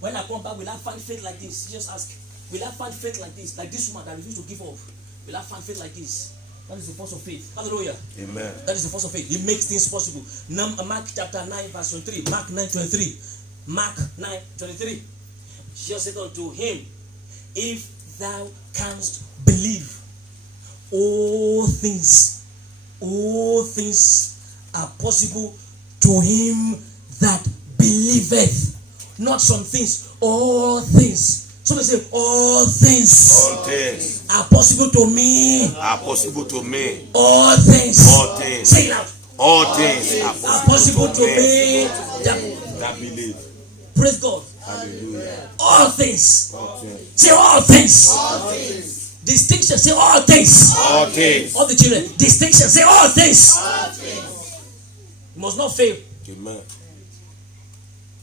When I come back, will I find faith like this? Just ask. Will I find faith like this? Like this woman that refused to give up. Will I find faith like this? That is the force of faith. Hallelujah. Amen. That is the force of faith. It makes things possible. Mark chapter 9 verse 23. Mark 9:23. Mark 9:23. Jesus said unto him, if thou canst believe, all things are possible to him that believeth. Not some things, all things. Somebody say, all things are possible to me. Are possible to me. All things. All things. Say it out. All things are possible to me. That believe. Praise God. Hallelujah. All things. All things. Say all things. All things. Distinction. Say all things. All things. All the children. Distinction. Say all things. All things. You must not fail. Amen.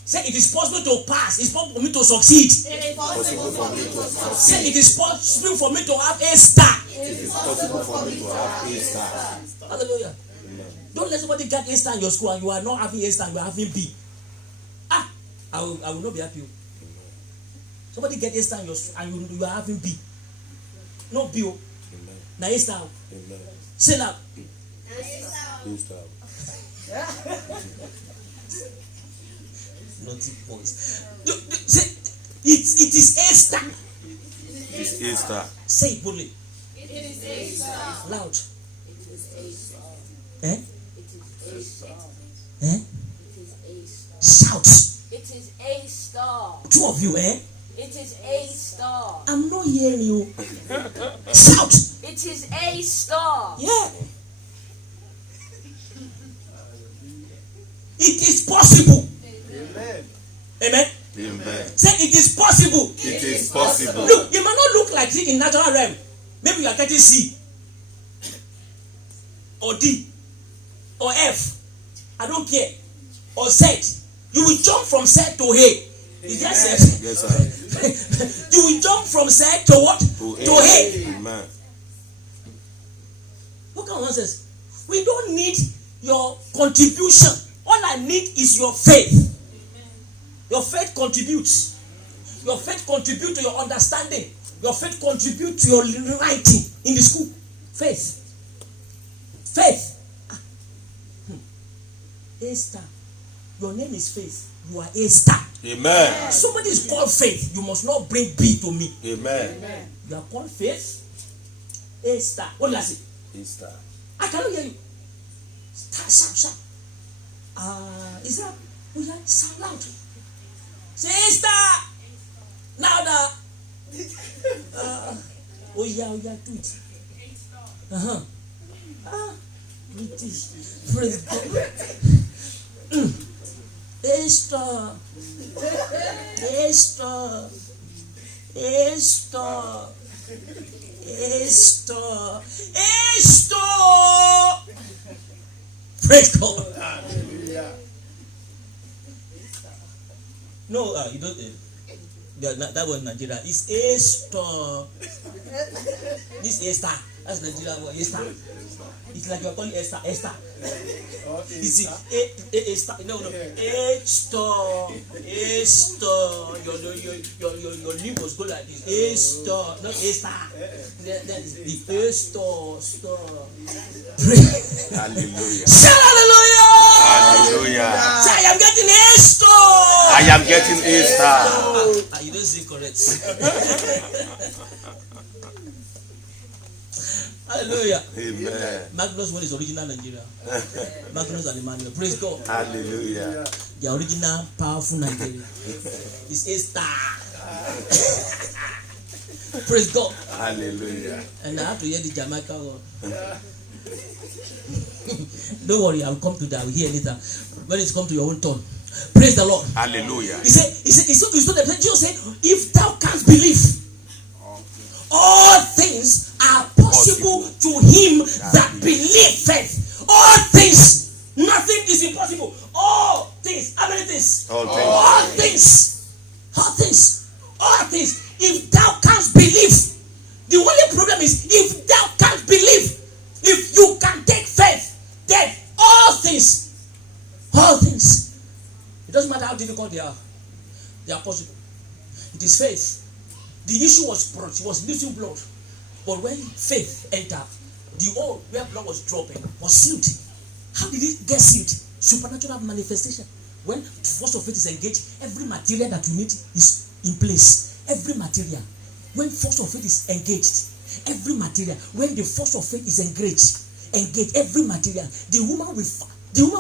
Say it is possible to pass. It's possible for me to succeed. It is possible for me to succeed. Say it is possible for me to have a star. It is possible for me to have a star. Hallelujah. Don't let somebody get A star in your school and you are not having A star, you are having B. I will not be happy. Somebody get A star in your school and you are having B. No B. Now A star. Say that. A star. Naughty boys. Say it is A star. It is A star. Say it boldly. It is a star. Loud. It is a star. Eh? It is a star. Eh? It is a star. Shout. It is a star. Two of you, eh? It is a star. I'm not hearing you. Shout. It is a star. Yeah. It is possible. Amen. Amen. Amen. Say it is possible. It is possible. Look, it might not look like it in natural realm. Maybe you are getting C or D or F. I don't care. Or Z. You will jump from Z to A. Is that Z? Yes, sir. You will jump from Z to what? To A. Amen. Look at what says. We don't need your contribution. All I need is your faith. Your faith contributes. Your faith contributes to your understanding. Your faith contributes to your writing in the school. Faith. Faith. A star. Your name is Faith. You are A star. Amen. Somebody is called Faith. You must not bring B to me. Amen. You are called Faith. A star. What did I say? A star. I cannot hear you. Sharp. Is that? Sound loud. Say star. Louder. Oh yeah, do it. British. Praise God. A star. Praise God. No, you don't. That was Nigeria. It's A star. This A star. That's Nigeria word. A star. It's like you're calling Esther. It's a star. No. A star. Your lip was go like this. A star, not A star. That is the A star. Hallelujah. Shout hallelujah. Hallelujah. Say, I am getting A star. I am getting A star. You don't say correct. Hallelujah. Amen. Magnus one is original Nigeria. Magnus and Emmanuel. Praise God. Hallelujah. The original powerful Nigeria. It's A star. Praise God. Hallelujah. And I have to hear the Jamaica one. Don't worry, I'll come to that. I'll hear later. When it's come to your own turn. Praise the Lord. Hallelujah. He said, Jesus said, if thou canst believe, all things are possible to him that believeth. All things. Nothing is impossible. All things. How many things? All things. All things. All things. All things. If thou canst believe. The only problem is if thou can't believe. If you can take faith, then all things. All things. It doesn't matter how difficult they are. They are possible. It is faith. The issue was brought. She was losing blood. But when faith entered, the hole where blood was dropping was sealed. How did it get sealed? Supernatural manifestation. When the force of faith is engaged, every material that you need is in place. Every material. When force of faith is engaged, every material. When the force of faith is engaged, every material. The woman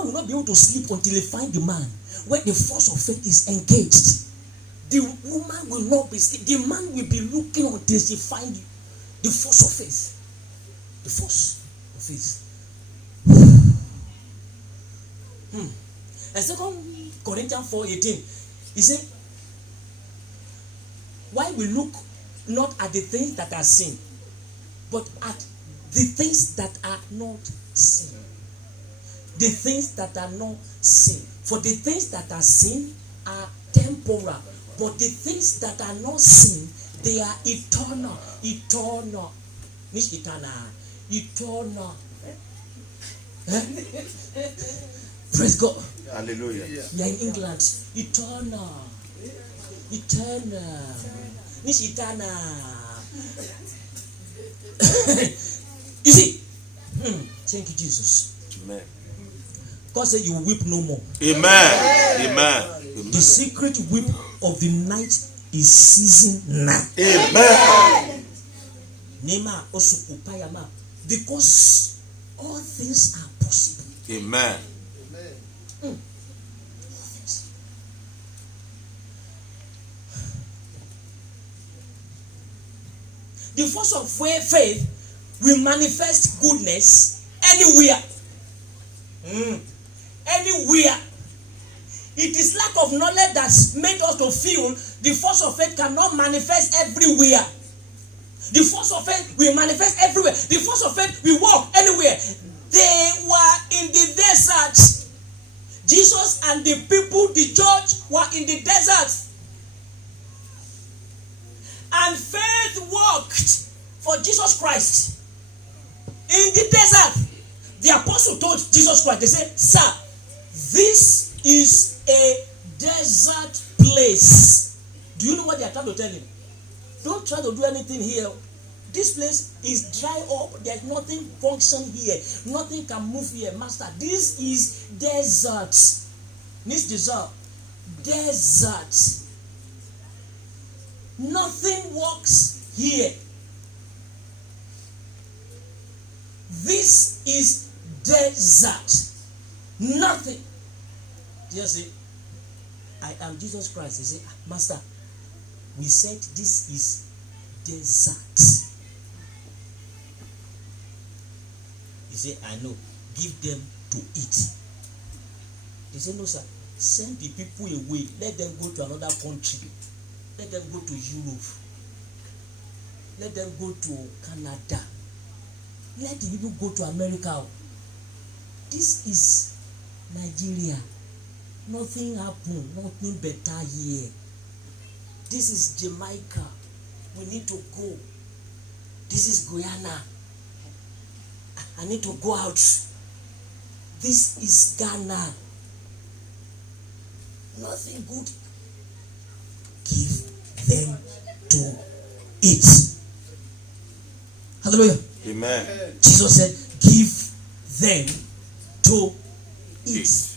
will not be able to sleep until they find the man. When the force of faith is engaged, the woman will not be sleep. The man will be looking until she finds you. The force of faith. The force of faith. And 2 Corinthians 4:18, he said, why we look not at the things that are seen, but at the things that are not seen. The things that are not seen. For the things that are seen are temporal, but the things that are not seen, they are eternal. Eternal. Nicht eternal. Eternal. Praise God. Hallelujah. We are in England. Eternal. Eternal. Nicht eternal. You see? Thank you, Jesus. Amen. God said you will weep no more. Amen. Amen. The secret weep of the night is season now. Amen. Nema osukupayama. Because all things are possible. Amen. The force of faith will manifest goodness anywhere. Anywhere. It is lack of knowledge that's made us to feel the force of faith cannot manifest everywhere. The force of faith will manifest everywhere. The force of faith will walk anywhere. They were in the desert. Jesus and the people, the church, were in the desert. And faith walked for Jesus Christ in the desert. The apostle told Jesus Christ, they said, sir, this is a desert place. Do you know what they are trying to tell him? Don't try to do anything here. This place is dry up. There's nothing function here. Nothing can move here. Master, this is desert. This desert. Desert. Nothing works here. This is desert. Nothing. Just say, I am Jesus Christ. They say, Master, we said this is desert. He said, I know. Give them to eat. He said, no, sir. Send the people away. Let them go to another country. Let them go to Europe. Let them go to Canada. Let the people go to America. This is Nigeria. Nothing happened. Nothing better here. This is Jamaica. We need to go. This is Guyana. I need to go out. This is Ghana. Nothing good. Give them to eat. Hallelujah. Amen. Jesus said, give them to eat.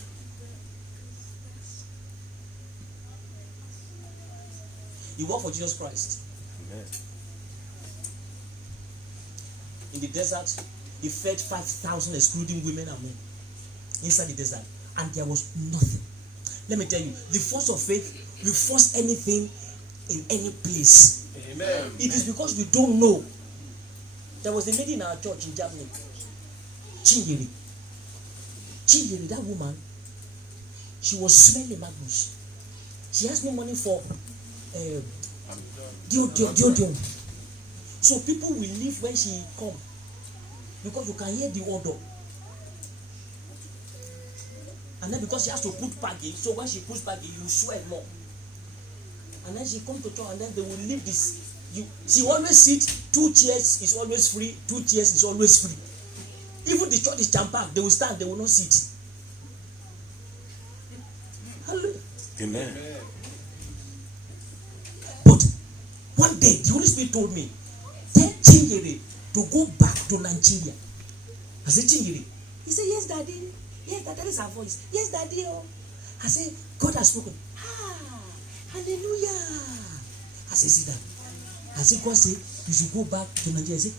He worked for Jesus Christ. Amen. In the desert, he fed 5,000 excluding women and men inside the desert, and there was nothing. Let me tell you, the force of faith will force anything in any place. Amen. It is because we don't know. There was a lady in our church in Germany, Chinyeri, that woman, she was smelling Magnus. She asked me money for deodorant. So people will leave when she come, because you can hear the odor. And then because she has to put package, so when she puts package, you sweat more. And then she come to church, and then they will leave this. She always sit. 2 chairs is always free. 2 chairs is always free. Even the church is jam-packed. They will stand. They will not sit. Hallelujah. Amen. But One day, the Holy Spirit told me, tell Chingere to go back to Nigeria. I said, Chingere. He said, yes, Daddy. Yes, that is our voice. Yes, Daddy. Oh. I said, God has spoken. Hallelujah. I said, sit down. I said, God said, you should go back to Nigeria. I said,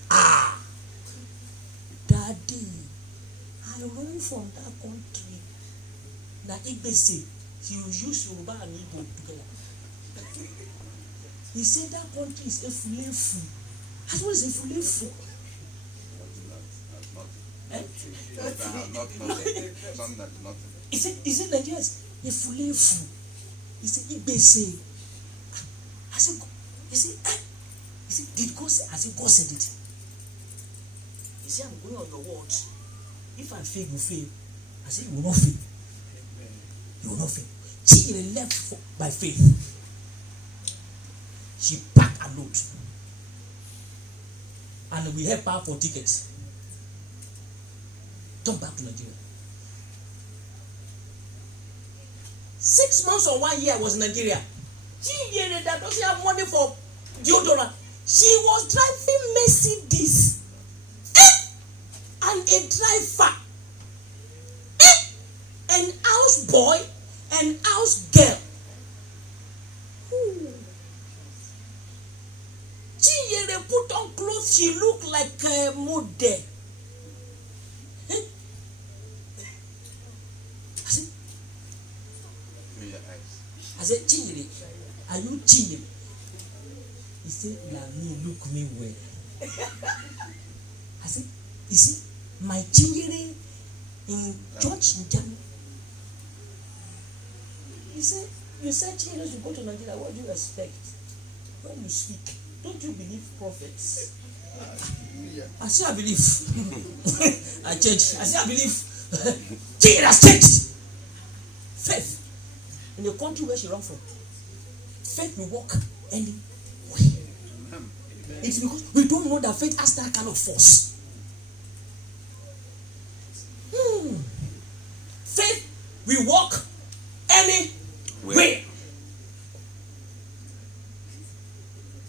Daddy, I run from that country. Now, if they say, he will use Yoruba and Igbo together. He said that country is a fulefu. As well as a fulefu. He said Nigeria is a fulefu. He said Ibese. I said, did God say? I said, God said it. He said, I'm going on your word. If I fail, you fail. I said, you will not fail. You will not fail. She left by faith. She packed a load. And we helped her for tickets. Come back to Nigeria. 6 months or 1 year I was in Nigeria. She that doesn't have money for deodorant. She was driving Mercedes. And a driver. An house boy and house girl. She put on clothes. She looked like a model. I said, Chinyere, are you Chinyere? He said, let me look me well. I said, you see, my Chinyere in church in Germany. He said, you said Chinyere should go to Nigeria. What do you expect? When you speak, don't you believe prophets? I say I believe. I changed. I say I believe. Chinyere has changed. Faith. In the country where she ran from, faith will walk anyway. It's because we don't know that faith has that kind of force. Faith will walk anywhere.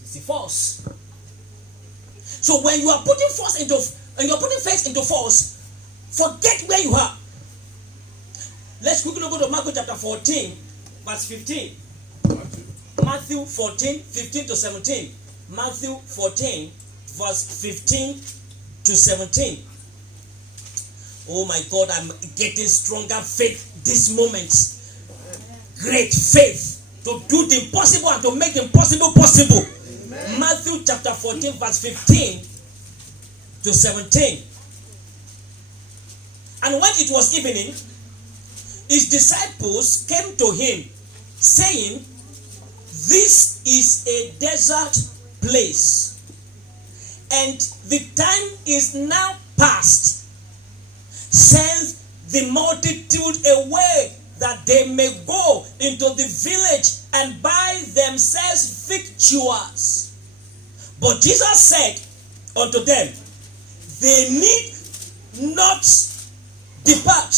It's the force. So when you are putting force into, and you are putting faith into force, forget where you are. Let's quickly go to Matthew chapter 14. Verse 15. Matthew 14, 15 to 17. Matthew 14, verse 15 to 17. Oh my God, I'm getting stronger faith this moment. Great faith to do the impossible and to make the impossible possible. Amen. Matthew chapter 14, verse 15 to 17. And when it was evening, his disciples came to him, saying, this is a desert place, and the time is now past. Send the multitude away, that they may go into the village and buy themselves victuals. But Jesus said unto them, they need not depart.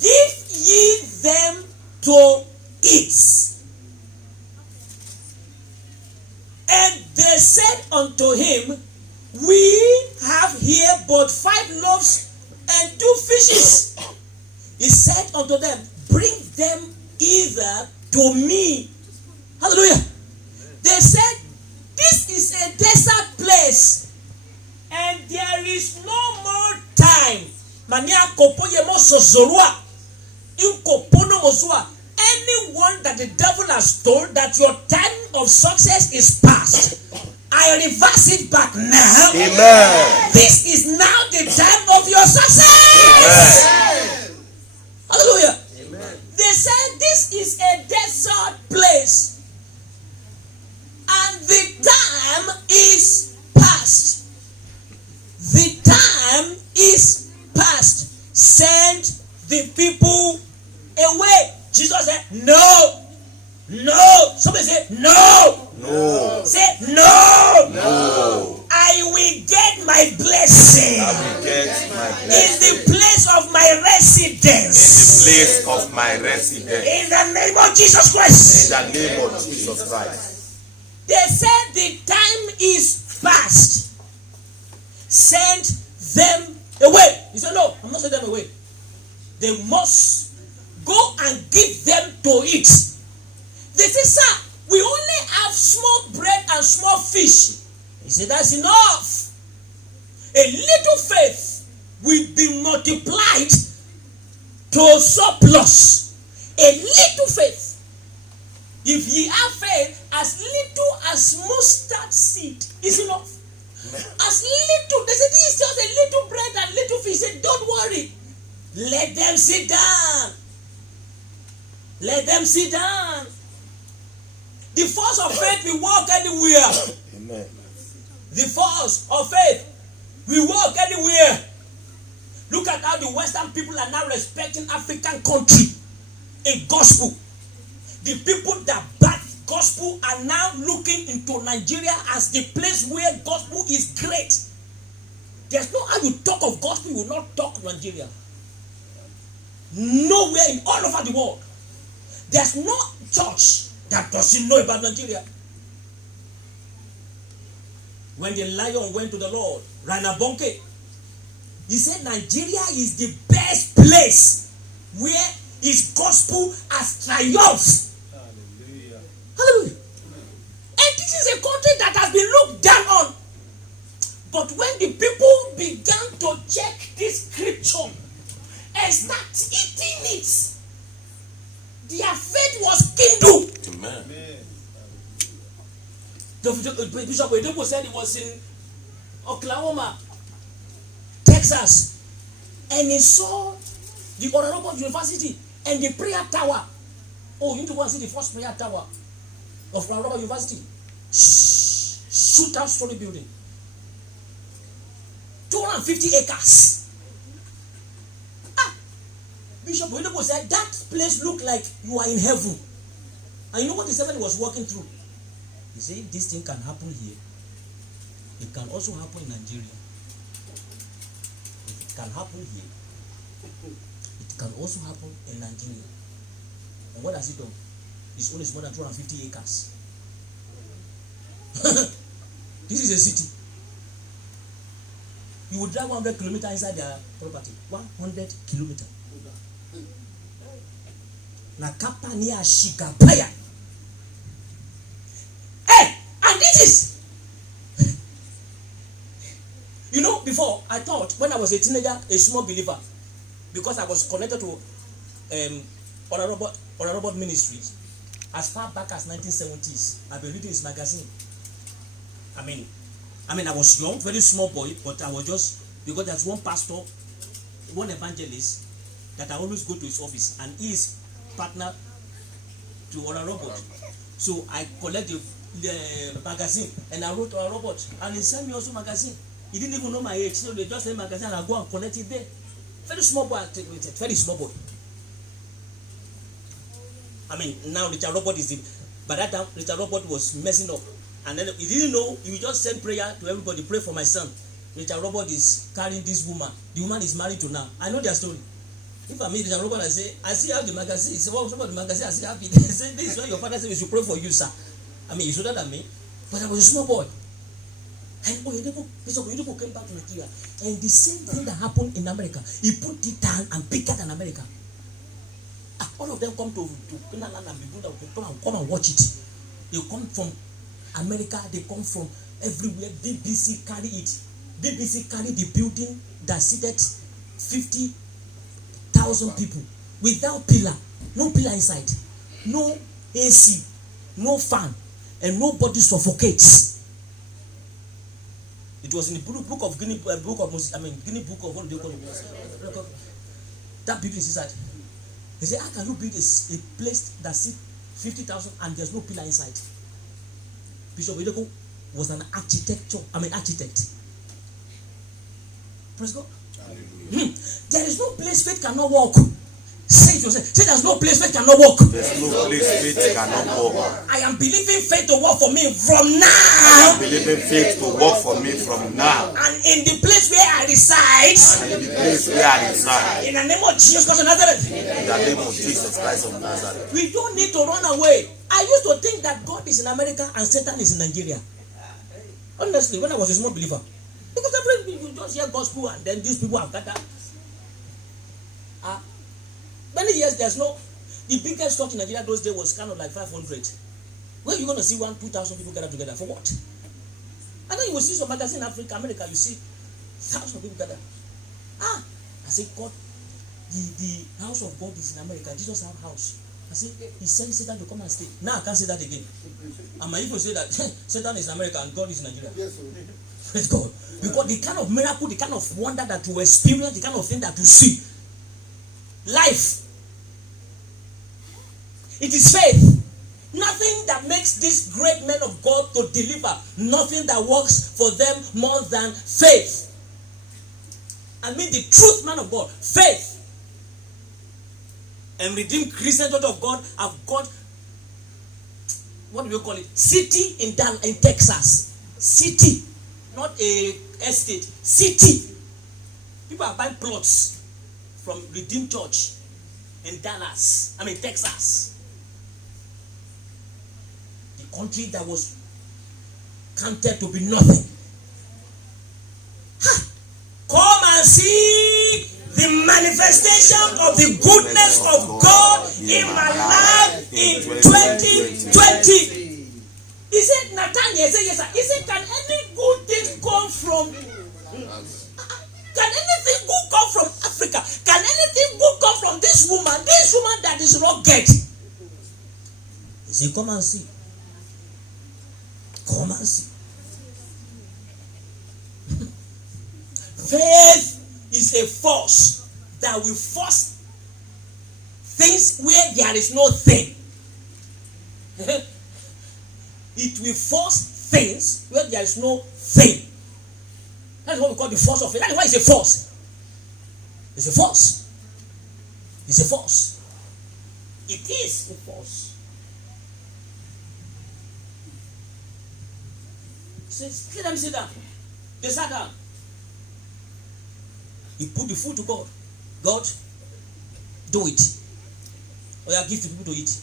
Give ye them to eat. And they said unto him, we have here but 5 loaves and 2 fishes. He said unto them, bring them hither to me. Hallelujah. They said, this is a desert place, and there is no more time. Anyone that the devil has told that your time of success is past, I reverse it back now. Amen. This is now the time of your success. Amen. Hallelujah. Amen. They said this is a desert place, and the time is past. The time is past. Send the people away. Jesus said, no. No. Somebody say, no. No. Say, no. No. I will get my blessing. I will get my In blessing. the place of my residence. In the place of my residence. In the name of Jesus Christ. In the name of Jesus Christ. They said the time is past. Send them away. He said, no, I'm not sending them away. They must go and give them to eat. They said, sir, we only have small bread and small fish. He said, that's enough. A little faith will be multiplied to surplus. A little faith. If ye have faith as little as mustard seed, is enough. As little, they said, this is just a little bread and little fish. He said, don't worry. Let them sit down. Let them sit down. The force of faith will walk anywhere. Amen. The force of faith will walk anywhere. Look at how the Western people are now respecting African country. A gospel. The people that back gospel are now looking into Nigeria as the place where gospel is great. There's no how you talk of gospel, you will not talk Nigeria. Nowhere in all over the world. There's no church that doesn't know about Nigeria. When the lion went to the Lord, Rana Bonke, he said Nigeria is the best place where his gospel has triumphed. Hallelujah. Hallelujah. And this is a country that has been looked down on. But when the people began to check this scripture and start eating it, their faith was kindled. Amen. Bishop Oyedepo said he was in Oklahoma, Texas, and he saw the Honorable University and the prayer tower. Oh, you need to go and see the first prayer tower of Honorable University. Shootout story building. 250 acres. Bishop Oyedepo said that place looked like you are in heaven. And you know what the servant was walking through? He said, this thing can happen here. It can also happen in Nigeria. If it can happen here, it can also happen in Nigeria. And what has it done? It's only more than 250 acres. This is a city. You would drive 100 kilometers inside their property. 100 kilometers. Nakapa near Shikapaya. And this is, you know, before I thought when I was a teenager, a small believer, because I was connected to Honorable Ministries as far back as 1970s. I've been reading his magazine. I mean, I was young, very small boy, but I was just, because there's one pastor, one evangelist that I always go to his office, and he is partner to Honorable. So I collect the magazine and I wrote to Robert, and he sent me also magazine. He didn't even know my age, so they just sent magazine and I go and collect it there. Very small boy, very small boy. I mean, now Richard Robert is the, by that time Richard Robert was messing up, and then he didn't know. He would just send prayer to everybody, pray for my son. Richard Robert is carrying this woman. The woman is married to now. I know their story. If I meet Richard Robert, I say, I see how the magazine. He said, what about the magazine? I see how it. He said, this is why your father said we should pray for you, sir. I mean, he's older than me, but I was a small boy. And Bishop Oyedepo came back to Nigeria, and the same thing that happened in America, he put it down and bigger than America. All of them come to Canada and people that come and watch it. They come from America, they come from everywhere. BBC carry it. BBC carry the building that seated 50,000 people without pillar, no pillar inside, no AC, no fan. And nobody suffocates. It was in the book of Guinea, Guinea book of what do they call it? That building is inside. They say, how can you build a place that seats 50,000 and there's no pillar inside? Bishop Oyedepo was an architect. Praise God. There is no place faith cannot walk. Say it yourself. Say there's no place where it cannot work. There's no place faith cannot walk. I am believing faith to work for me from now. I'm believing faith to work for me from now. And in the place where I reside. And in the place where I reside. In the name of Jesus Christ of Nazareth. In the name of Jesus Christ of Nazareth. We don't need to run away. I used to think that God is in America and Satan is in Nigeria. Honestly, when I was a small believer. Because every you just hear gospel and then these people have gathered. Many years there's no. The biggest church in Nigeria those days was kind of like 500. Where are you going to see 1,000-2,000 people gather together? For what? And then you will see some magazine in Africa, America, you see thousands of people gather. I say, God, the house of God is in America. Jesus have house. I say, he sent Satan to come and stay. Now I can't say that again. I might even say that Satan is in America and God is in Nigeria. Yes, praise God. Because the kind of miracle, the kind of wonder that you experience, the kind of thing that you see. Life. It is faith. Nothing that makes these great men of God to deliver. Nothing that works for them more than faith. I mean the truth man of God. Faith. And Redeemed Christian Church of God have got, what do you call it? City in Texas. City. Not a estate. City. People are buying plots from Redeemed Church in Texas. The country that was counted to be nothing. Come and see the manifestation of the goodness of God in my life in 2020. He said, Nathaniel said, yes, sir. He said, can any good thing come from? Can anything good come from Africa? Can anything good come from this woman? This woman that is rugged. He said, come and see. Come and see. Faith is a force that will force things where there is no thing. It will force things where there is no thing. That's what we call the force of faith. That is why it's a force. It's a force. It's a force. It is a force. Let them sit down. They sat down. He put the food to God. God, do it. Or you give to people to eat.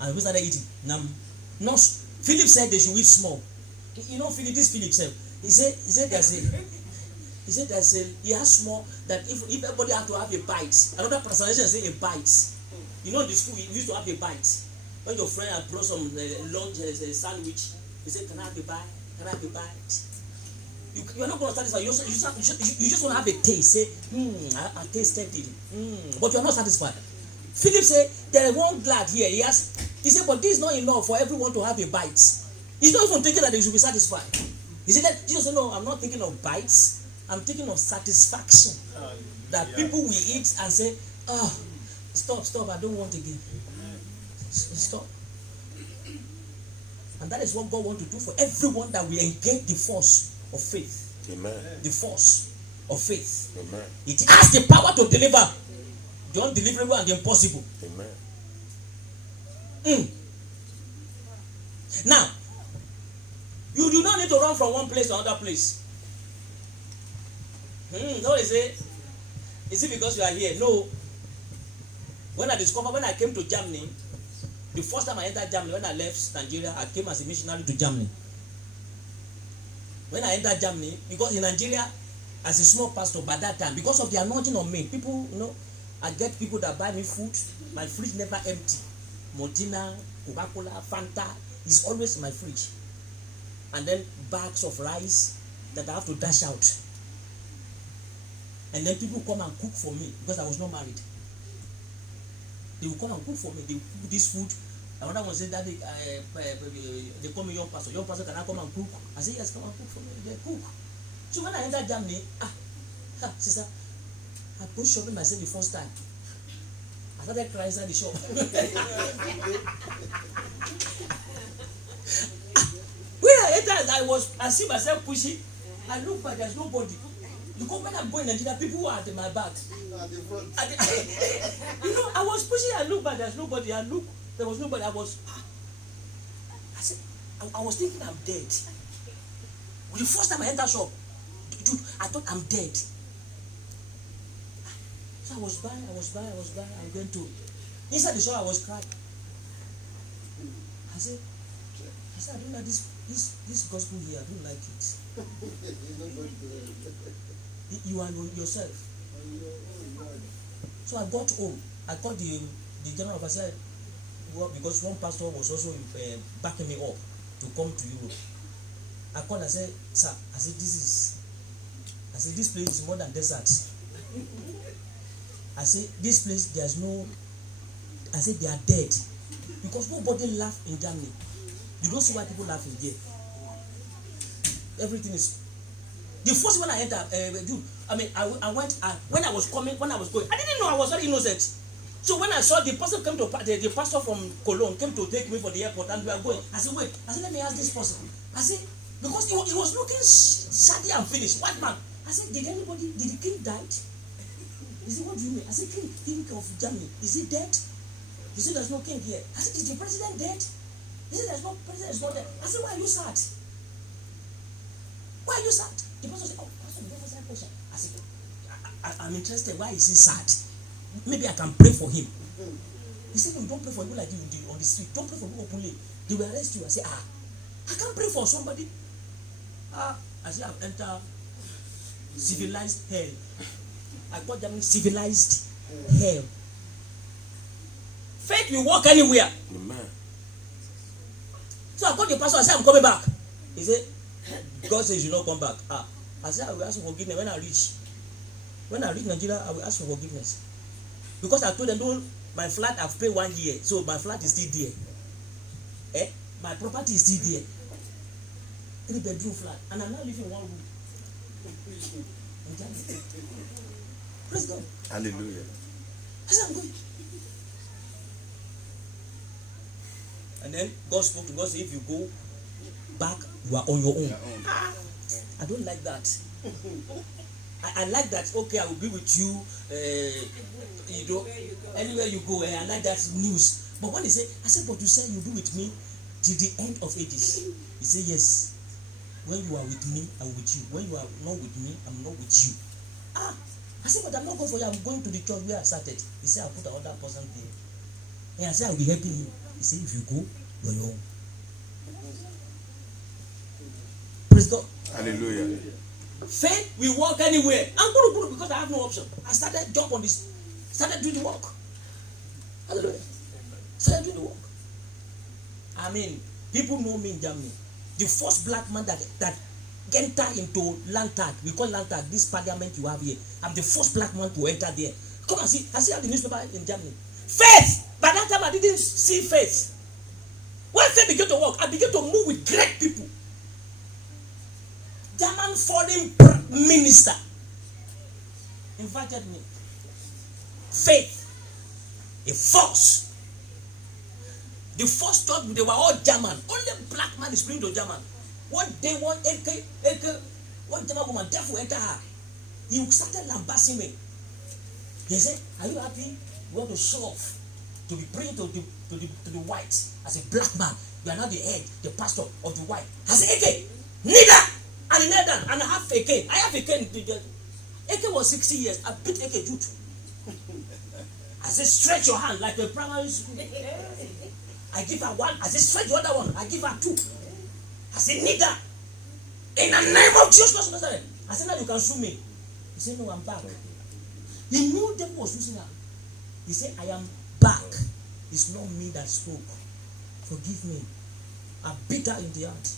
And we started eating. Now, Philip said they should eat small. You know, this Philip said, he said he has small that if everybody have to have a bite. Another translation say a bite. You know, in the school we used to have a bite. When your friend had brought some lunch sandwich, he said, "Can I have a bite? Can I have a bite?" You are not going to satisfy. You just want to have a taste. Say, I tasted it. But you are not satisfied. Philip said, there is one glad here. He said, but this is not enough for everyone to have a bite. He's not even thinking that they should be satisfied. He said that Jesus said, no, I'm not thinking of bites. I'm thinking of satisfaction. That people will eat and say, stop, I don't want again. Stop. And that is what God wants to do for everyone that will engage the force of faith. Amen. The force of faith. Amen. It has the power to deliver the undeliverable and the impossible. Amen. Now, you do not need to run from one place to another place. No, is it because you are here? No. When I came to Germany, the first time I entered Germany, when I left Nigeria, I came as a missionary to Germany. When I entered Germany, because in Nigeria, as a small pastor by that time, because of the anointing on me, people, I get people that buy me food. My fridge never empty. Montina, Coca-Cola, Fanta is always in my fridge. And then bags of rice that I have to dash out. And then people come and cook for me because I was not married. They will come and cook for me. They cook this food. Another one said that they call me young pastor. Young pastor, can I come and cook? I said, yes, come and cook for me. They cook. So when I entered Germany, sister, I put shopping myself the first time. I started crying inside the shop. When I entered, I see myself pushing. I look back, there's nobody. Because when I'm going to Nigeria, people were at my back. At the front. I was pushing. I looked back. There's nobody. There was nobody. I said, I was thinking I'm dead. The first time I entered shop, dude, I thought I'm dead. So I was buying. I'm going to. Inside the shop, I was crying. I said, I don't like this gospel here. I don't like it. You are yourself. So I got home. I called the general officer, because one pastor was also backing me up to come to Europe. I called and said, sir, this place is more than desert. I said, this place, there's no, I said, they are dead. Because nobody laugh in Germany. You don't see why people laugh in here. Everything is. The first when I entered, dude, I went, when I was going, I didn't know I was very innocent. So when I saw the person came to, the pastor from Cologne came to take me for the airport and we were going, I said, wait, let me ask this person. I said, because he was looking shady and finished, white man. I said, did the king died? He said, what do you mean? I said, king of Germany, is he dead? He said, there's no king here. I said, is the president dead? He said, there's no president, is not dead. I said, why are you sad? Why are you sad? The pastor said, oh, pastor, you don't answer that question. I said, I'm interested. Why is he sad? Maybe I can pray for him. He said, no, don't pray for people like you on the street. Don't pray for people openly. They will arrest you. I said, I can't pray for somebody. I said, I've entered civilized hell. I call them civilized hell. Faith will walk anywhere. Amen. So I called the pastor. I said, I'm coming back. He said, God says you not come back. I said, I will ask for forgiveness when I reach Nigeria. I will ask for forgiveness because I told them, no, my flat I've paid 1 year, so my flat is still there. My property is still there. 3-bedroom flat, and I'm now living in 1 room. Praise God. Hallelujah. I said, I'm going. And then God spoke to God, said, if you go back, you are on your own. I don't like that. I like that. Okay, I will be with you. Anywhere you go. I like that news. But when he said, I said, but you said you'll be with me till the end of ages. He said, yes. When you are with me, I'm with you. When you are not with me, I'm not with you. I said, but I'm not going for you. I'm going to the church where I started. He said, I'll put another person there. And I said, I'll be helping you. He said, if you go, you're your own. Praise God. Hallelujah. Faith will walk anywhere. I'm going to because I have no option. I started jump on this, started doing the work. Hallelujah. Started doing the work. I mean, people know me in Germany. The first black man that enter into Landtag, we call Landtag, this parliament you have here. I'm the first black man to enter there. Come and see. I see the newspaper in Germany. Faith. By that time I didn't see faith. When faith began to work, I began to move with great people. German foreign minister invited me. Faith, a force. The first thought they were all German. Only black man is bringing to German. What they want, what German woman, therefore enter her. He started lambasting me. He said, "Are you happy? You want to show off to be bring to the white as a black man? You are now the head, the pastor of the white." I said, "AK, neither." And in Netherlands, and I have AK. I have AK. AK was 60 years. I beat AK dude. I said, stretch your hand like a primary school. I give her one. I said, stretch the other one. I give her 2. I said, neither. In the name of Jesus Christ. I said, now you can sue me. He said, no, I'm back. He knew devil was using her. He said, I am back. It's not me that spoke. Forgive me. I beat her in the heart.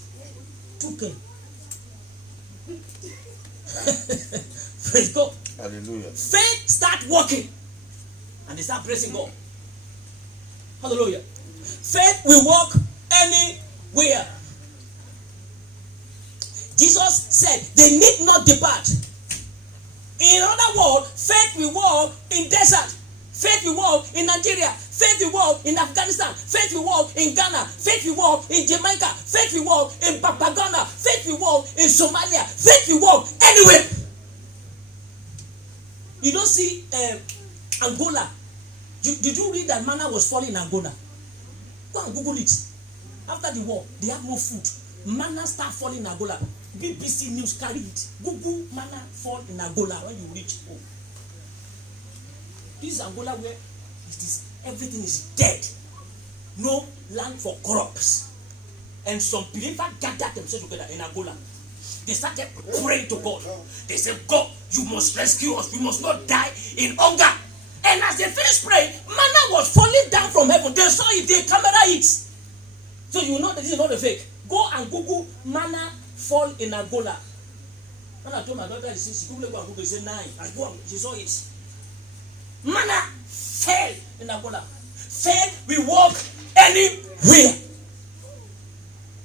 Took him. Praise God. Hallelujah. Faith start working and they start praising God. Hallelujah. Faith will walk anywhere. Jesus said they need not depart. In other words, faith will walk in desert. Faith will walk in Nigeria. Faith will walk in Afghanistan. Faith will walk in Ghana. Faith will walk in Jamaica. Faith will walk in Papagana. Faith will walk in Somalia. Faith will walk anywhere. You don't see Angola. Did you read that manna was falling in Angola? Go and Google it. After the war, they have no food. Manna start falling in Angola. BBC News carry it. Google manna fall in Angola when you reach home. This is Angola where it is, everything is dead. No land for crops. And some believers gathered themselves together in Angola. They started praying to God. They said, God, you must rescue us. We must not die in hunger. And as they finished praying, manna was falling down from heaven. They saw it, they camera it. So you know that this is not a fake. Go and Google manna fall in Angola. When I told my daughter, she Google it, Google, she said 9. I go and she saw it. Manna fell in Angola. Fell, we walk anywhere.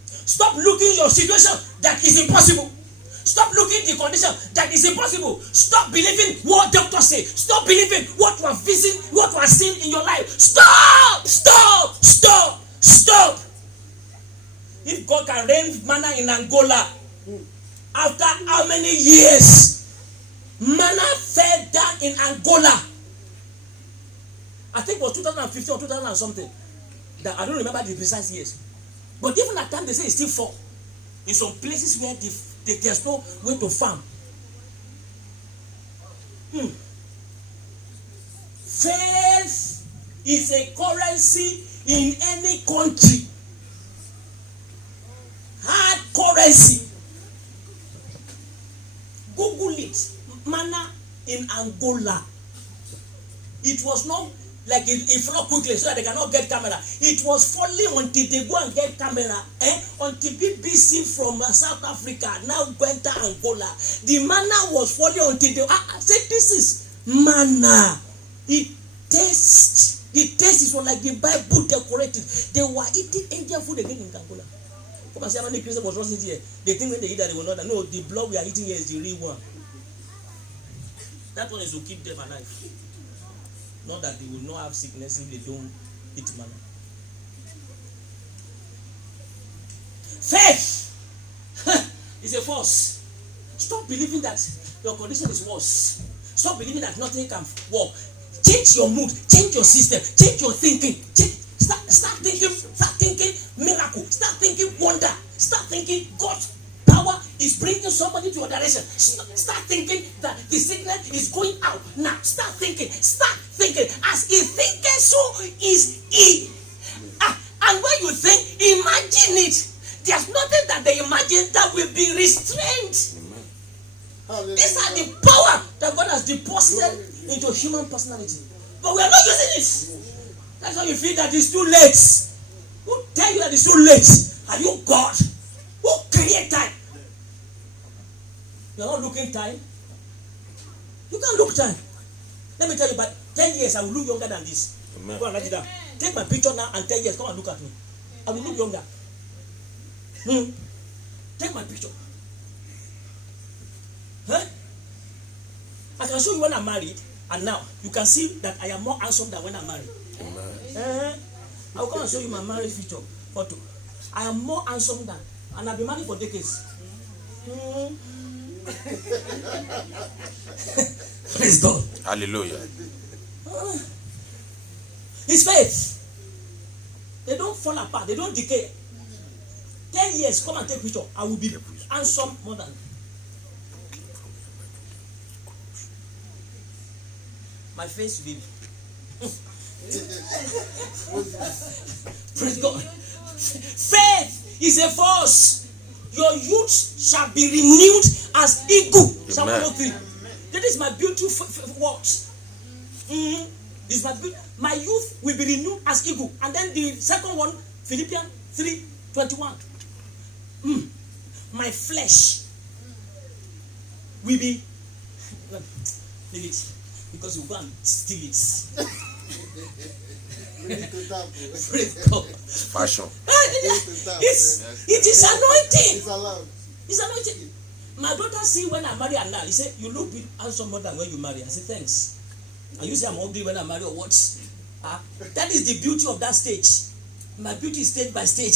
Stop looking your situation that is impossible. Stop looking the condition that is impossible. Stop believing what doctors say. Stop believing what you are facing, what you are seeing in your life. Stop! Stop! Stop! Stop! If God can rain manna in Angola, after how many years manna fell down in Angola? I think it was 2015 or 2000 and something. That I don't remember the precise years. But even at times they say it's still fall. In some places where there's no way to farm. Faith is a currency in any country. Hard currency. Google it. Manna in Angola. It was not like it fell quickly so that they cannot get camera. It was falling until they go and get camera. Until BBC from South Africa now went to Angola. The manna was falling until they said, this is manna. The taste is like the Bible decorated. They were eating Indian food again in Angola. Come and see how many Christians was watching here. They think when they eat that they will not. No, the blood we are eating here is the real one. That one is to keep them alive. Not that they will not have sickness if they don't eat manna. Faith is a force. Stop believing that your condition is worse. Stop believing that nothing can work. Change your mood, change your system, change your thinking. Start thinking miracle. Start thinking wonder. Start thinking God's power is bringing somebody to your direction. Start thinking that the sickness is going out. Now start thinking. As he thinketh, so is he. And when you think, imagine it. There's nothing that they imagine that will be restrained. These are the power that God has deposited into human personality. But we are not using it. That's why you feel that it's too late. Who tell you that it's too late? Are you God? Who create time? You are not looking time. You can't look time. Let me tell you, but 10 years I will look younger than this. Amen. Go and write it down. Take my picture now and 10 years, come and look at me. I will look younger. Take my picture. Huh? I can show you when I'm married, and now you can see that I am more handsome than when I'm married. I will come and show you my marriage picture photo. I am more handsome than, and I've been married for decades. Praise God. Hallelujah. It's faith. They don't fall apart. They don't decay. 10 years, come and take picture. I will be handsome more than. My face will be. Praise God. Faith is a force. Your youth shall be renewed as eagle. Psalm 103. That is my beautiful words. Is my youth will be renewed as eagle. And then the second one, Philippians 3:21. My flesh will be. Leave it, because you go and steal it. Praise God. Fashion. It is anointing. It's anointing. My daughter see when I marry Anna, he said, you look handsome more than when you marry. I said, thanks. And you say I'm ugly when I marry or what? That is the beauty of that stage. My beauty is stage by stage.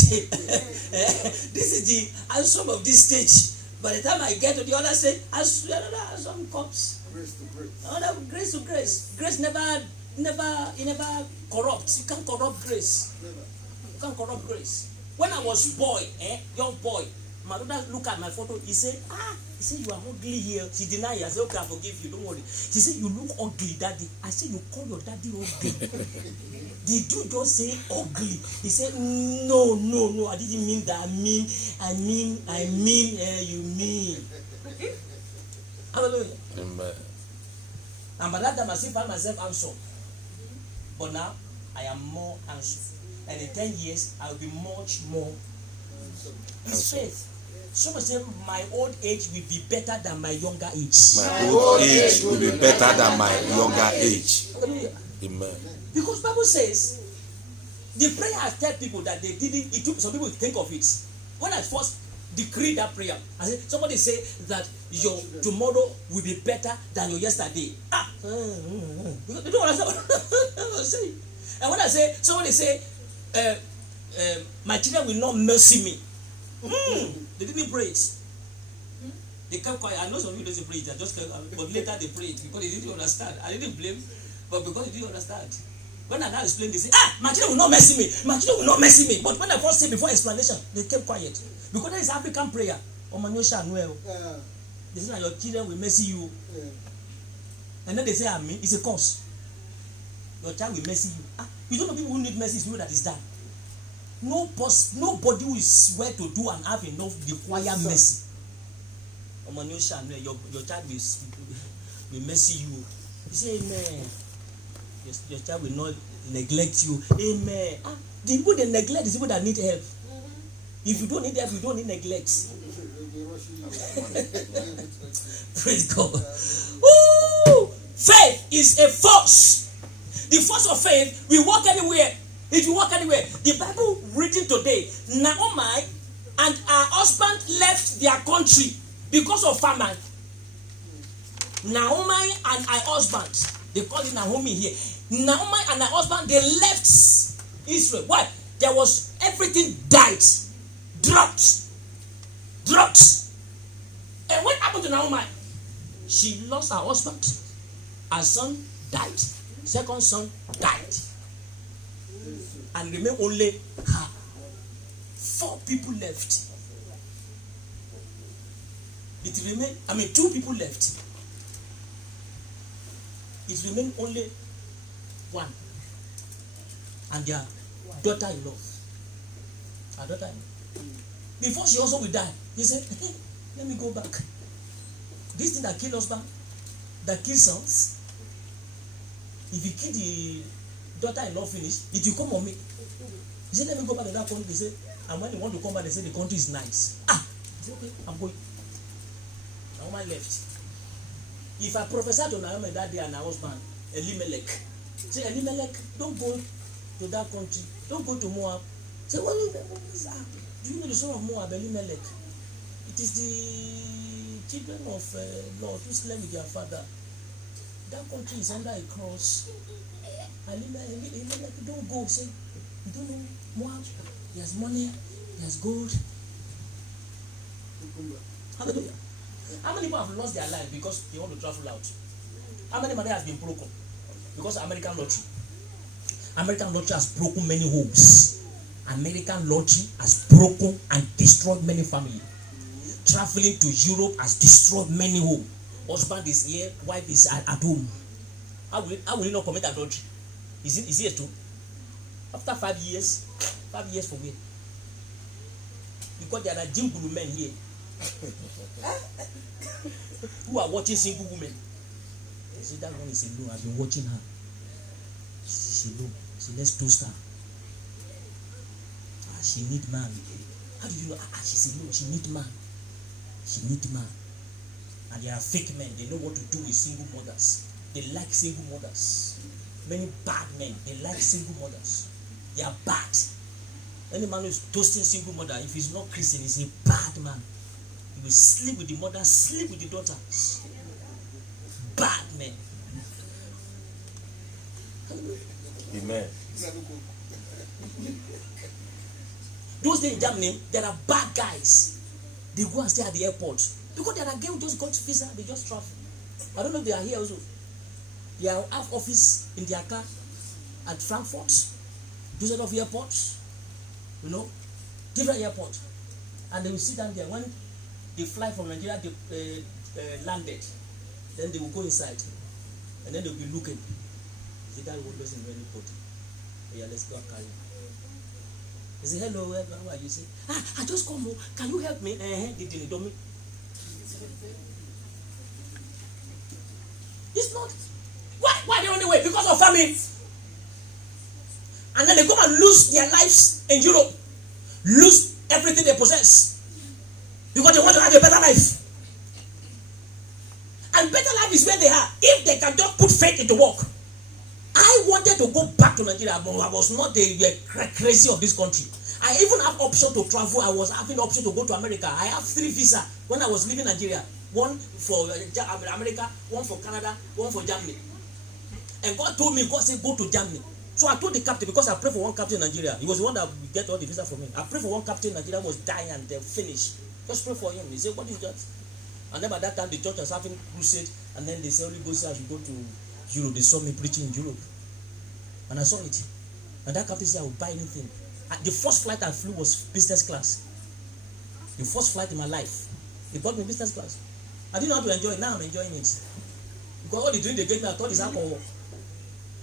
This is the handsome of this stage. By the time I get to the other stage, I swear that some comes. Another grace to grace. Grace never corrupts. You can't corrupt grace. You can't corrupt grace. When I was boy, young boy, my daughter look at my photo. He said, you are ugly here. She denied it. I said, okay, I forgive you. Don't worry. She said, you look ugly, daddy. I said, you call your daddy ugly. Did you just say ugly? He said, no. I didn't mean that. I mean, you mean. Hallelujah. Amen. And by that time, I still find myself handsome. But now, I am more handsome. And in 10 years, I will be much more. It's faith. Someone say, my old age will be better than my younger age. My old age will be better than my younger age. Hallelujah. Amen. Because Bible says, the prayer has told people that they didn't, it took some people to think of it. When I first decreed that prayer, I said, somebody say that your tomorrow will be better than your yesterday. Because they don't understand what I'm saying. And when I say, somebody say, my children will not mercy me. They didn't pray it. They kept quiet. I know some people didn't pray it. But later they prayed because they didn't understand. I didn't blame, but because they didn't understand. When I now explain, they say, my children will not mercy me. My children will not mercy me. But when I first say before explanation, they kept quiet. Because that is African prayer. They say that your children will mercy you. And then they say, Amen. It's a curse. Your child will mercy you. You don't know people who need mercy is people that is done. Nobody who is swear to do and have enough require mercy. Your child will mercy you. You say amen. Your child will not neglect you. Amen. The people they neglect is people that need help. If you don't need help, you don't need neglect. Praise God. Ooh, faith is a force. The force of faith will walk anywhere. If you walk anywhere, the Bible reading today, Naomi and her husband left their country because of famine. Naomi and her husband, they call it Naomi here. Naomi and her husband, they left Israel. Why? There was everything died, dropped. And what happened to Naomi? She lost her husband. Her son died. Second son died. And remain only her. 4 people left. It remained, 2 people left. It remained only 1. And their daughter-in-law. Her daughter-in-law. Before she also will die, he said, hey, let me go back. This thing that kill husband, that kill sons, if you kill the daughter-in-law finish, it will come on me. He said, let me go back to that country. They said, and when they want to come back, they say the country is nice. He said, okay, I'm going. Naomi left. If I prophesy to Naomi that day and her husband, Elimelech, say, Elimelech, don't go to that country. Don't go to Moab. Say, what is that? Do you know the son of Moab, Elimelech? It is the children of Lord who slept with their father. That country is under a cross. Elimelech, don't go. Say, you don't know Moab. He has money. He has gold. Hallelujah. How many people have lost their life because they want to travel out? How many money has been broken? Because American lottery. American lottery has broken many homes. American lottery has broken and destroyed many families. Traveling to Europe has destroyed many homes. Husband is here, wife is at home. How will he not commit adultery? Is he a two? After 5 years, 5 years for me. Because there are jingle men here who are watching single women. They say that one is alone. I've been watching her. She's alone. So let's toast her. She need man. How do you know? She's alone. She need man. She need man. And there are fake men. They know what to do with single mothers. They like single mothers. Many bad men. They like single mothers. They are bad. Any man who is toasting single mother, if he's not Christian, he's a bad man. He will sleep with the mother, sleep with the daughters. Bad men. Amen. Those days in Germany, there are bad guys. They go and stay at the airport. Because there are girls who just got visa, they just travel. I don't know if they are here also. They have office in their car at Frankfurt, Düsseldorf airport, you know, different airport. And they will sit down there. When they fly from Nigeria, they landed. Then they will go inside. And then they will be looking. Is it that one person in any yeah, let's go and carry. He say, hello, how are you? Say, I just come home. Can you help me? They didn't do me. It's not. Why the only way? Because of famine. And then they come and lose their lives in Europe. Lose everything they possess. Because they want to have a better life. And better life is where they are. If they can just put faith into work. I wanted to go back to Nigeria, but I was not the crazy of this country. I even have option to travel. I was having option to go to America. I have 3 visas when I was leaving Nigeria. 1 for America, 1 for Canada, 1 for Germany. And God told me, God said, go to Germany. So I told the captain, because I prayed for one captain in Nigeria. He was the one that would get all the visa for me. I prayed for one captain in Nigeria was dying and they're finished. Just pray for him. He said, what is that? And then by that time, the church was having crusade. And then they said, Holy Ghost, I should go to Europe. They saw me preaching in Europe. And I saw it. And that captain said, I would buy anything. The first flight I flew was business class. The first flight in my life. They bought me business class. I didn't know how to enjoy it. Now I'm enjoying it. Because all the drink they gave me, I thought is alcohol.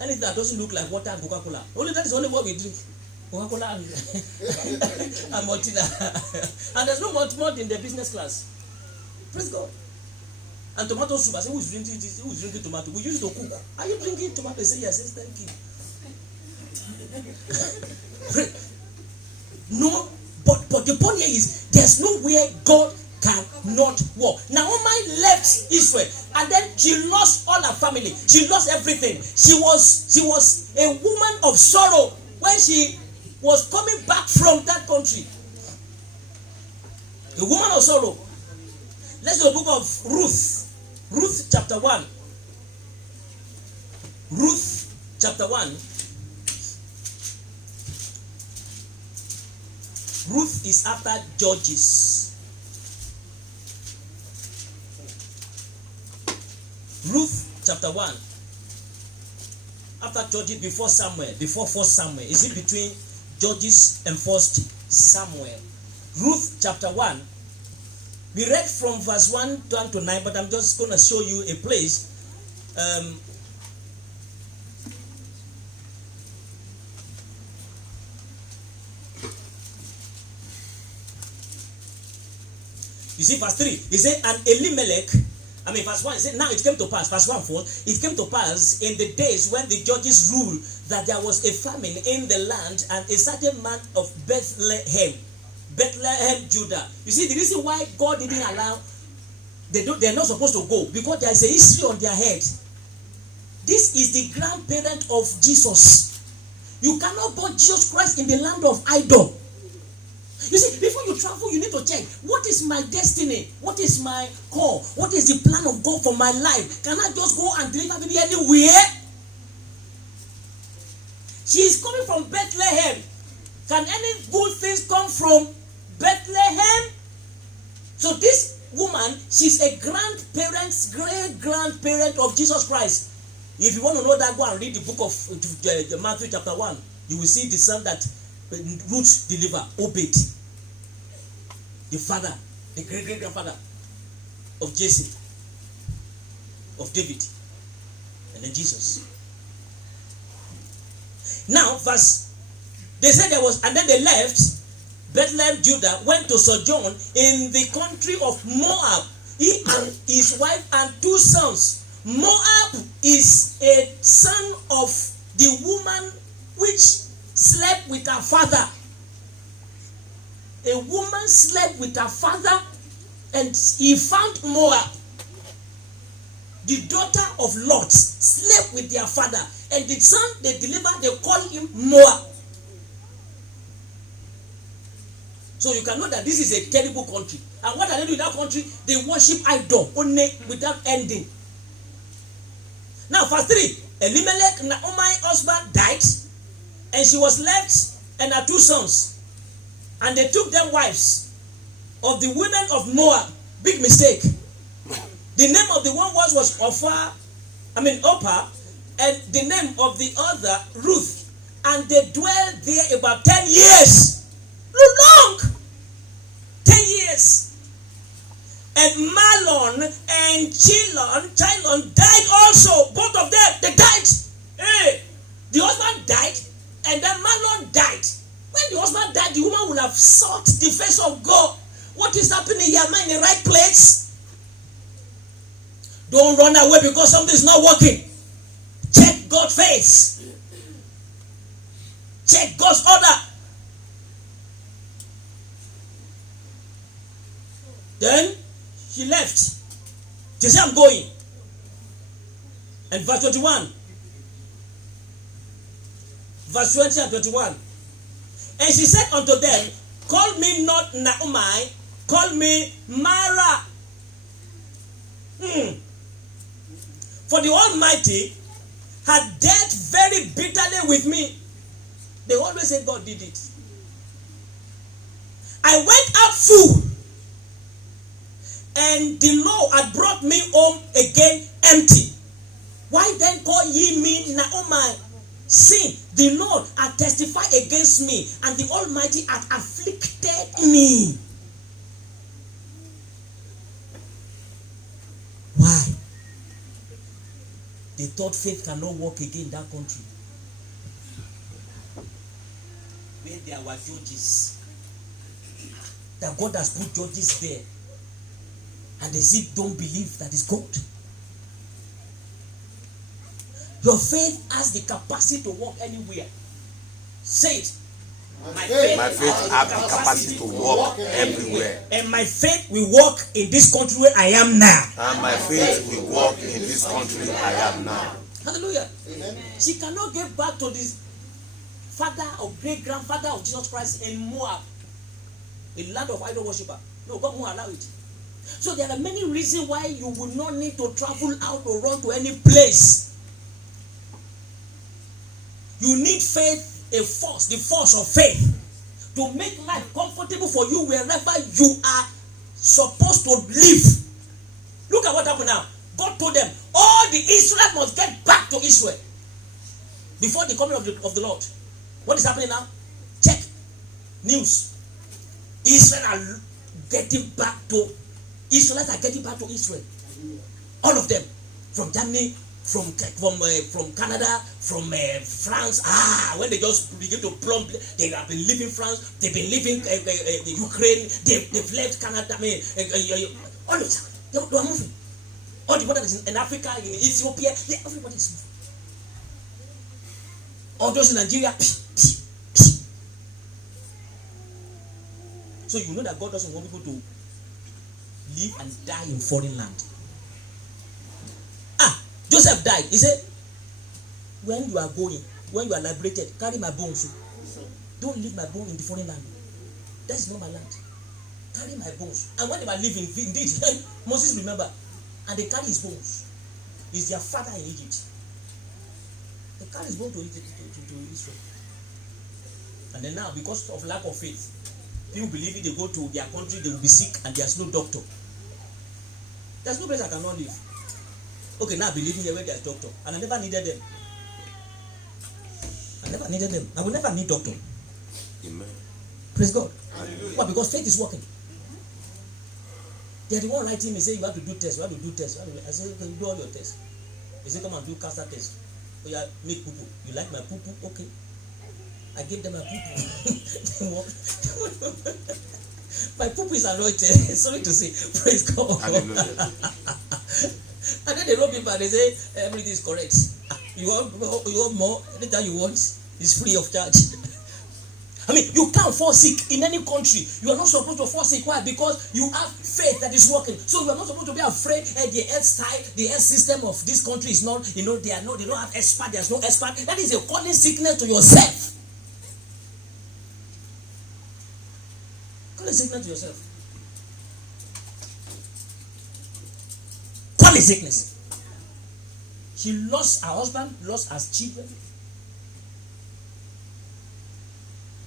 Anything that doesn't look like water and Coca-Cola. Only that is only what we drink. Coca-Cola and Martina. And there's no more in the business class. Praise God. And tomato soup. I say, who's drinking tomato? We use it to cook. Are you drinking tomato? They say, yes, thank you. No, but the point here is there's nowhere God cannot walk. Naomi left Israel and then she lost all her family. She lost everything. She was a woman of sorrow when she was coming back from that country. A woman of sorrow. Let's go to the book of Ruth. Ruth chapter 1. Ruth chapter 1. Ruth is after Judges. Ruth chapter 1. After Judges, before Samuel, before 1 Samuel. Is it between Judges and 1 Samuel? Ruth chapter 1. We read from verse 1 down to 9, but I'm just going to show you a place. You see, verse 3, he said, and Elimelech, verse 1, he said, now it came to pass, verse 1 4, it came to pass in the days when the judges ruled that there was a famine in the land, and a certain man of Bethlehem, Judah. You see, the reason why God didn't allow, they're not supposed to go, because there is a history on their head. This is the grandparent of Jesus. You cannot born Jesus Christ in the land of idol. You see, before you travel, you need to check, what is my destiny? What is my call? What is the plan of God for my life? Can I just go and deliver baby anywhere? She is coming from Bethlehem. Can any good things come from Bethlehem? So this woman, she's a great-grandparent of Jesus Christ. If you want to know that, go and read the book of Matthew chapter 1. You will see the son that Ruth delivered, Obed, the father, the great-grandfather of Jesse, of David, and then Jesus. Now, they said there was, and then they left Bethlehem, Judah, went to sojourn in the country of Moab. He and his wife and 2 sons. Moab is a son of the woman which slept with her father. A woman slept with her father, and he found Moab. The daughter of Lot slept with their father, and the son they delivered, they call him Moab. So you can know that this is a terrible country. And what are they doing in that country? They worship idol only without ending. Now, verse 3, Elimelech, Naomi's husband, died, and she was left and her 2 sons. And they took them wives of the women of Moab. Big mistake. The name of the one was Orpah, and the name of the other Ruth. And they dwelled there about 10 years. Long. 10 years. And Mahlon and Chilion died also. Both of them, they died. Hey, the husband died, and then Mahlon died. When the husband died, the woman would have sought the face of God. What is happening here? Am I in the right place? Don't run away because something is not working. Check God's face. Check God's order. Then she left. She said, I'm going. And verse 21. Verse 20 and 21. And she said unto them, call me not Naomi, call me Mara. For the Almighty had dealt very bitterly with me. They always say God did it. I went out full, and the Lord had brought me home again empty. Why then call ye me Naomi? See, the Lord had testified against me, and the Almighty had afflicted me. Why? They thought faith cannot work again in that country. When there were judges, that God has put judges there, and they still don't believe that is God. Your faith has the capacity to walk anywhere. Say it. My faith has the capacity to walk everywhere. And my faith will walk in this country where I am now. And my faith will walk in this country I am now. Hallelujah. Amen. She cannot get back to this father or great grandfather of Jesus Christ in Moab, a land of idol worshiper. No, God won't allow it. So there are many reasons why you will not need to travel out or run to any place. You need faith, a force, the force of faith, to make life comfortable for you wherever you are supposed to live. Look at what happened now. God told them, all the Israelites must get back to Israel before the coming of the Lord. What is happening now? Check. News. Israelites are getting back to Israel. All of them. From Germany, from Canada, from France. When they just begin to plumb, they have been leaving France, they've been leaving the Ukraine, they've left Canada. All of them, they are moving. All the brothers in Africa, in Ethiopia, everybody is moving. All those in Nigeria. So you know that God doesn't want people to live and die in foreign land. Joseph died. He said, when you are going, when you are liberated, carry my bones. Don't leave my bones in the foreign land. That is not my land. Carry my bones. And when they were living, indeed, Moses remember, and they carry his bones. He's their father in Egypt. They carry his bones to Israel. And then now, because of lack of faith, people believe if they go to their country, they will be sick and there's no doctor. There's no place I cannot live. Okay, now I be living here where there's doctor. And I never needed them. I will never need doctor. Amen. Praise God. Hallelujah. Why? Because faith is working. They are the one writing me, say you have to do tests. I say, okay, do all your tests. They say, come and do cancer test. Oh yeah, make poo-poo. You like my poo-poo? Okay. I gave them my poo-poo. My poo-poo is anointed. Sorry to say. Praise God. Hallelujah. And then they wrote paper and they say everything is correct. You want more? Anytime you want, it's free of charge. I mean, you can't fall sick in any country. You are not supposed to fall sick. Why? Because you have faith that is working. So you are not supposed to be afraid. The health system of this country is not. They don't have expert. There's no expert. That is a calling sickness to yourself. Calling sickness to yourself. Calling sickness. She lost her husband, lost her children.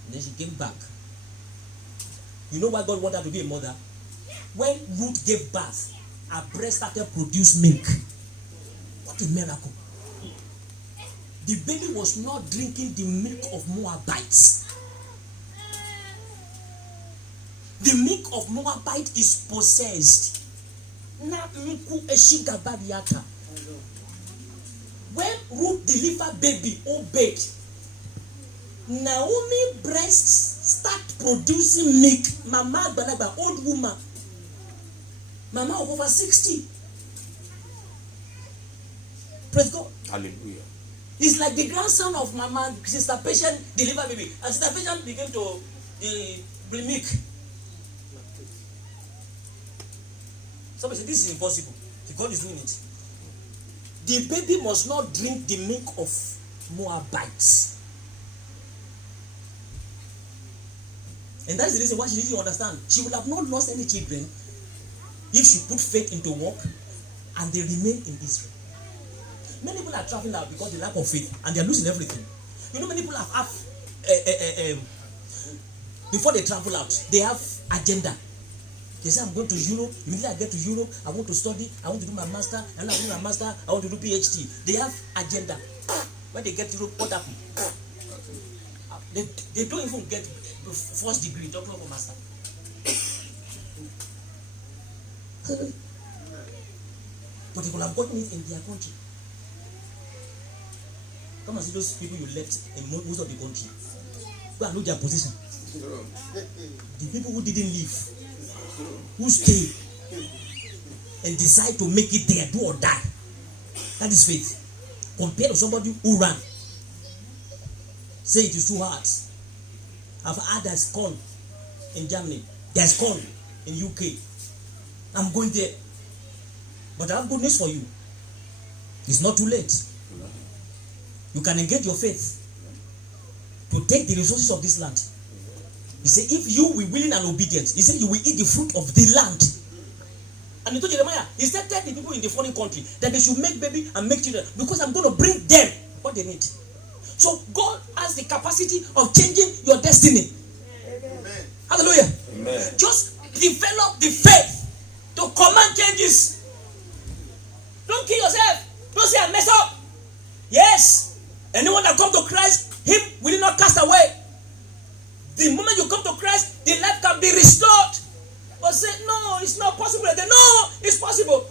Then she came back. You know why God wanted her to be a mother? When Ruth gave birth, her breast started produce milk. What a miracle. The baby was not drinking the milk of Moabites. The milk of Moabite is possessed. When Ruth delivered baby, obeyed. Naomi breasts start producing milk. Mama Banaba, old woman. Mama of over 60. Praise God. Hallelujah. It's like the grandson of Mama, Sister Patient delivered baby. And Sister Patient began to bring milk. Somebody said, this is impossible. God is doing it. The baby must not drink the milk of Moabites. And that's the reason why she didn't understand. She would have not lost any children if she put faith into work and they remain in Israel. Many people are traveling out because of the lack of faith and they are losing everything. You know, many people have before they travel out, they have agenda. They say, I'm going to Europe. Immediately I get to Europe, I want to study, I want to do my master, and after my master, I want to do PhD. They have agenda. When they get to Europe, what happens? They don't even get first degree, don't know for master. But they could have gotten it in their country. Come and see those people you left in most of the country. Go and know their position. The people who didn't leave, who stay and decide to make it there, do or die. That is faith. Compared to somebody who ran. Say it is too hard. I've heard there's corn in Germany. There's corn in UK. I'm going there. But I have good news for you. It's not too late. You can engage your faith to take the resources of this land. He said, if you will willing and obedient, he said, you will eat the fruit of the land. And he told Jeremiah, he said, tell the people in the foreign country that they should make baby and make children because I'm going to bring them what they need. So God has the capacity of changing your destiny. Amen. Hallelujah. Amen. Just develop the faith to command changes. Don't kill yourself. Don't say I mess up. Yes. Anyone that comes to Christ, him will not cast away. The moment you come to Christ, the life can be restored. But say, no, it's not possible. No, it's possible.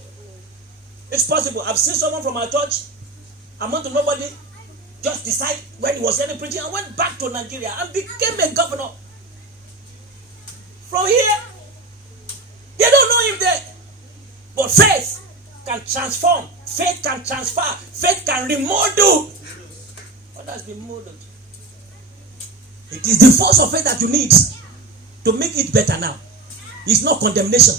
It's possible. I've seen someone from our church, among to nobody, just decide when he was any preaching and went back to Nigeria and became a governor. From here, they don't know him there. But faith can transform. Faith can transfer. Faith can remodel what has been molded. It is the force of faith that you need to make it better now. It's not condemnation.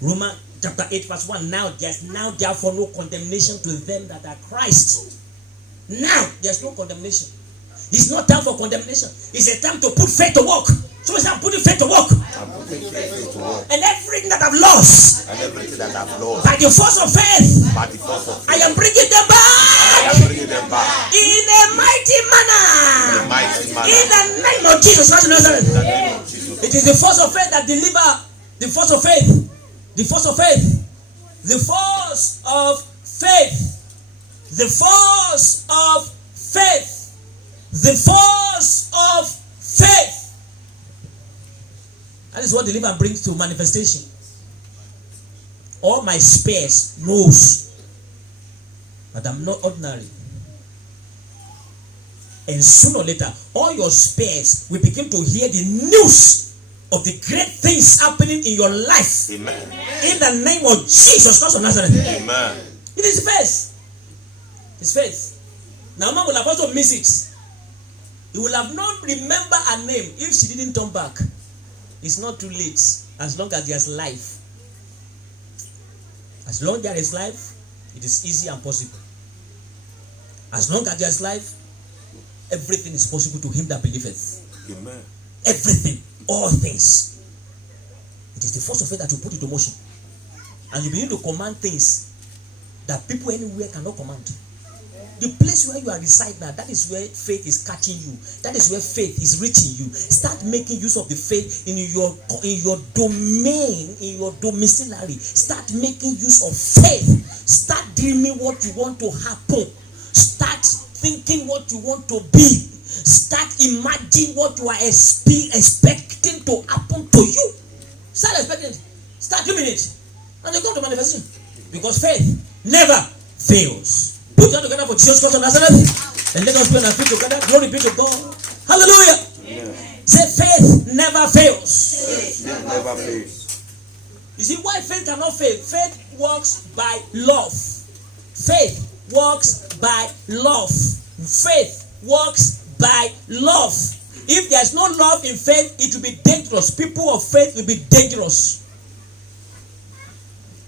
Romans chapter 8 verse 1. Now there's now therefore no condemnation to them that are Christ. Now there's no condemnation. It's not time for condemnation. It's a time to put faith to work. So I'm putting faith to work. And everything that I've lost, by the force of faith, I am bringing them back. In a mighty manner. In the name of Jesus. It is the force of faith that deliver. The force of faith. The force of faith. The force of faith. The force of faith. The force of faith. That is what deliverance brings to manifestation. All my spares knows that I'm not ordinary. And sooner or later, all your spares will begin to hear the news of the great things happening in your life. Amen. In the name of Jesus Christ of Nazareth. Amen. It is faith. It's faith. Now, man will have also missed it. He will have not remember her name if she didn't turn back. It's not too late as long as there's life. As long as there is life, it is easy and possible. As long as there is life, everything is possible to him that believeth. Amen. Everything, all things. It is the force of faith that you put into motion. And you begin to command things that people anywhere cannot command. the place where you are residing now, that is where faith is catching you. That is where faith is reaching you. Start making use of the faith in your domain, in your domiciliary. Start making use of faith. Start dreaming what you want to happen. Start thinking what you want to be. Start imagining what you are expecting to happen to you. Start expecting it. Start doing it. And they come to manifestation. Because faith never fails. Put your together for Jesus Christ of Nazareth. And let us pray and feet together. Glory be to God. Hallelujah. Amen. Say faith never fails. Faith never fails. You see why faith cannot fail? Faith works by love. Faith works by love. Faith works by love. If there's no love in faith, it will be dangerous. People of faith will be dangerous.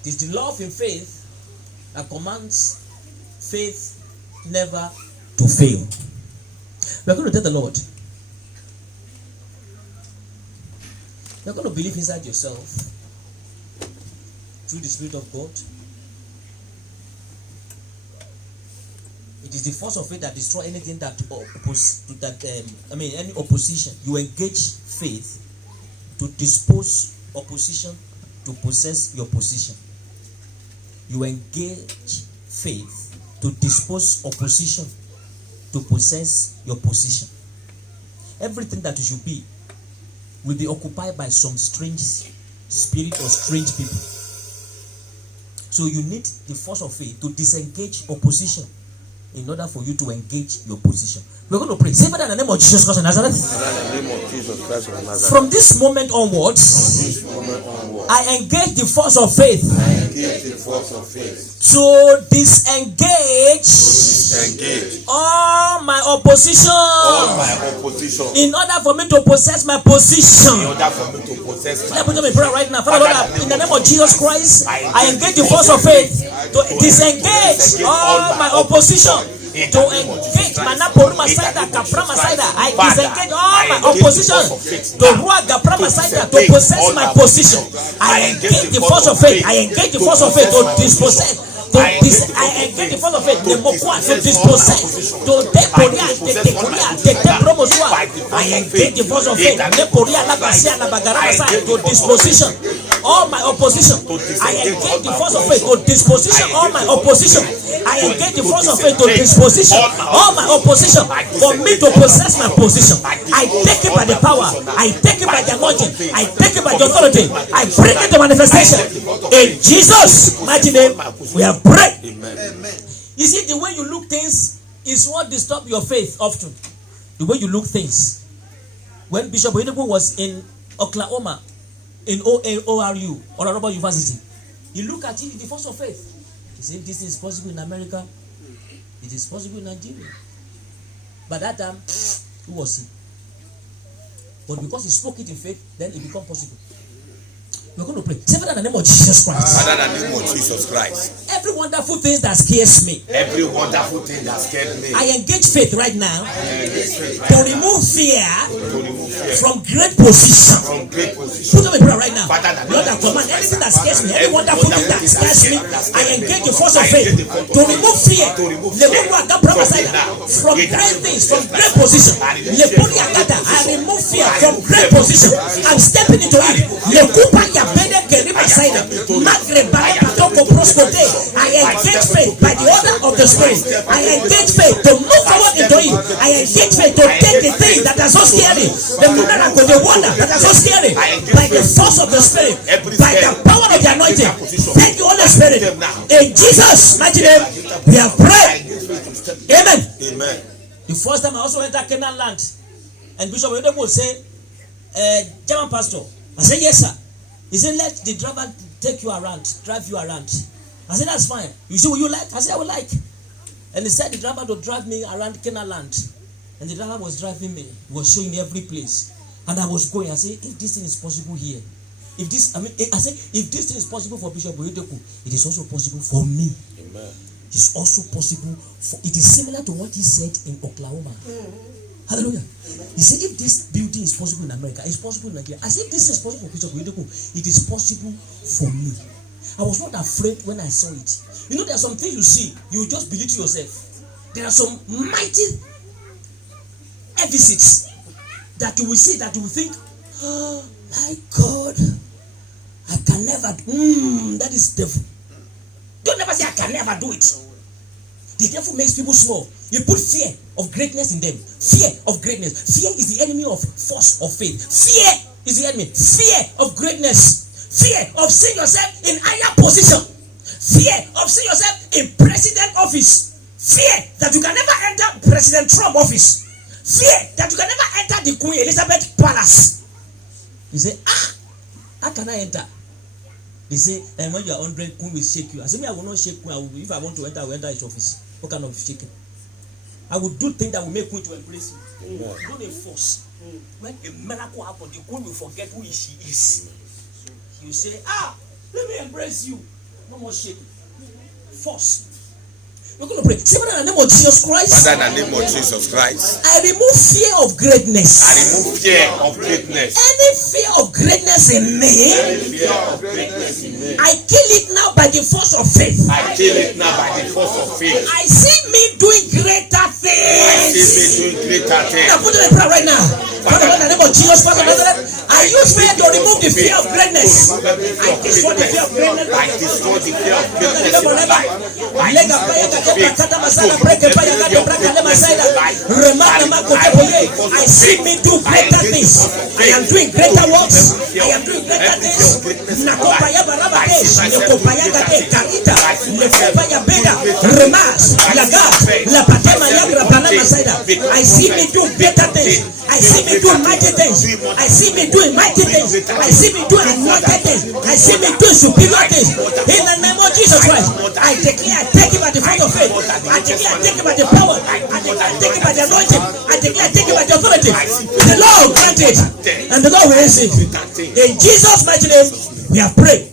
It is the love in faith that commands faith never to fail. We are going to tell the Lord. You are going to believe inside yourself through the Spirit of God. It is the force of faith that destroys anything that any opposition. You engage faith to dispose opposition to possess your position. You engage faith to dispose opposition to possess your position. Everything that you should be will be occupied by some strange spirit or strange people. So you need the force of faith to disengage opposition in order for you to engage your position. We're going to pray. Say, Father, in the name of Jesus Christ of Nazareth. In the name of Jesus Christ of Nazareth. From this moment onwards, I engage the force of faith. To disengage all my opposition. In order for me to possess my position. Let me pray right now. Father, Lord, in the name of Jesus Christ, I engage the force of faith to disengage all my opposition. To engage Manaporuma Saida, Kaprama Saida, I disengage all my opposition to Ruaga Prama Saida to possess my position. I engage the force of faith. I engage the force of faith to dispossess. I engage the force of faith. The Mokwa to dispossess. To Deporia, the Tepromosua. I engage the force of faith. Deporia, Labasia, Labagarama Saida to disposition. All my opposition. I engage the force of faith to disposition. All my opposition. I engage the force of faith to disposition. All my opposition for me to possess my position. I take it by the power. I take it by the anointing. I take it by the authority. I bring it to manifestation. In Jesus' mighty name, we have prayed. Amen. You see, the way you look things is what disturbs your faith often. The way you look things. When Bishop Oyedepo was in Oklahoma, in ORU, Oral Roberts University, you look at it, the force of faith. He said, this is possible in America. It is possible in Nigeria. By that time, who was he? But because he spoke it in faith, then it became possible. We're going to pray. Say, Father, in the name of Jesus Christ. Father, in the name of Jesus Christ. Every wonderful thing that scares me. Every wonderful thing that scares me. I engage faith right now to remove fear from great position. Put on my prayer right now. Lord, I command anything that scares me, every wonderful thing that scares me, I engage the force of faith to remove fear from great things, from great position. I remove fear from great position. I'm stepping into it. I engage faith by the order of the Spirit. I engage faith to move forward into it. I engage faith to take the things that are so scary, the wonder that are so scary, by the force of the Spirit, by the power of the anointing. Thank you, Holy Spirit. In Jesus' mighty name, we have prayed. Amen. Amen. The first time I also entered Canaan land, and Bishop Oyedepo would say, German pastor, I said, yes, sir. He said, let the driver take you around, drive you around. I said, that's fine. You see what you like? I said, I would like. And he said the driver to drive me around Canaan land. And the driver was driving me. He was showing me every place. And I was going. I said, if this thing is possible here, if this thing is possible for Bishop Oyedepo, it is also possible for me. Amen. It's also possible it is similar to what he said in Oklahoma. Hallelujah. He said, if this building is possible in America, it's possible in Nigeria. I said, if this is possible for Bishop Oyedepo, it is possible for me. I was not afraid when I saw it. You know, there are some things you see, you just believe to yourself. There are some mighty visits that you will see that you will think, oh my God, I can never do. That is devil. Don't never say I can never do it. The devil makes people small. You put fear of greatness in them. Fear of greatness. Fear is the enemy of force of faith. Fear is the enemy. Fear of greatness. Fear of seeing yourself in higher position. Fear of seeing yourself in president office. Fear that you can never enter President Trump office. Fear that you can never enter the Queen Elizabeth palace. You say, how can I enter? They say, and when you are 100, Queen will shake you. I say, me, I will not shake Queen. If I want to enter, I will enter his office. What kind of shaking? I will do things that will make Queen to embrace you. Don't enforce. When a miracle happens, the Queen will forget who she is. You say, let me embrace you. No more shaking. Force. We're going to pray. Say, Father, in the name of Jesus Christ. Father, in the name of Jesus Christ. I remove fear of greatness. I remove fear of greatness. Any fear of greatness in me. Any fear of greatness in me. I kill it now by the force of faith. I kill it now by the force of faith. I see me doing greater things. I see me doing greater things. Now put it in prayer right now. Father, in the name of Jesus, Father, I use fear to remove the fear of greatness. I destroy the fear of greatness. I destroy the fear of greatness in my life. I see me do greater things. I am doing greater works. I am doing greater things. I see me do greater things. I see me doing mighty things. I see me doing mighty things. I see me doing anointed things. I see me doing superior things. In the name of Jesus Christ, I declare, I take it by the faith of faith. I declare, I take it by the power. I declare, I take it by the anointing. I declare, I take it by the authority. The Lord will grant it, and the Lord will receive. In Jesus' mighty name, we have prayed.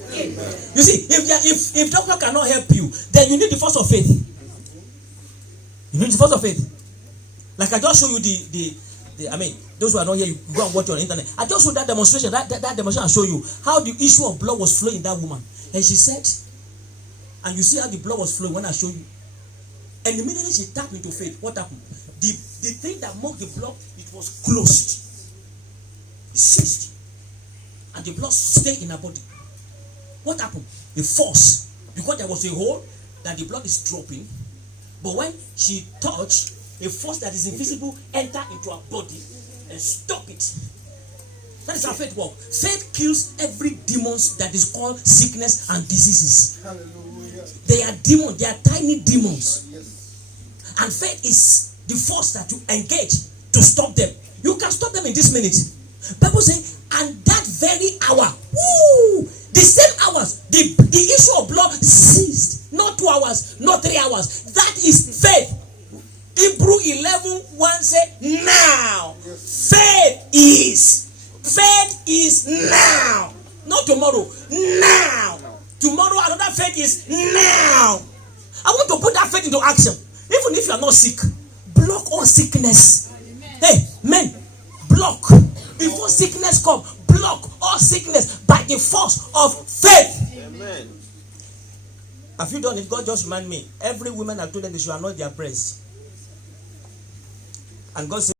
You see, if doctor cannot help you, then you need the force of faith. You need the force of faith. Like I just show you those who are not here, you go and watch on the internet. I just showed that demonstration. That demonstration I show you how the issue of blood was flowing in that woman. And she said, and you see how the blood was flowing when I show you. And immediately she tapped into faith. What happened? The thing that marked the blood, it was closed. It ceased. And the blood stayed in her body. What happened? The force. Because there was a hole that the blood is dropping. But when she touched, a force that is invisible enter into her body and stop it. That is how faith works. Faith kills every demons that is called sickness and diseases. Hallelujah. They are demons. They are tiny demons. Yes. And faith is the force that you engage to stop them. You can stop them in this minute. Bible says, and that very hour, the same hours, the issue of blood ceased. Not 2 hours, not 3 hours. That is faith. Hebrew 11:1 say now. Yes. Faith is now. Not tomorrow. Now. Tomorrow another faith is now. I want to put that faith into action. Even if you are not sick, block all sickness. Hey, men, block. Before sickness come, block all sickness by the force of faith. Amen. Have you done it? God just remind me. Every woman I told them they should anoint their breast. And God said,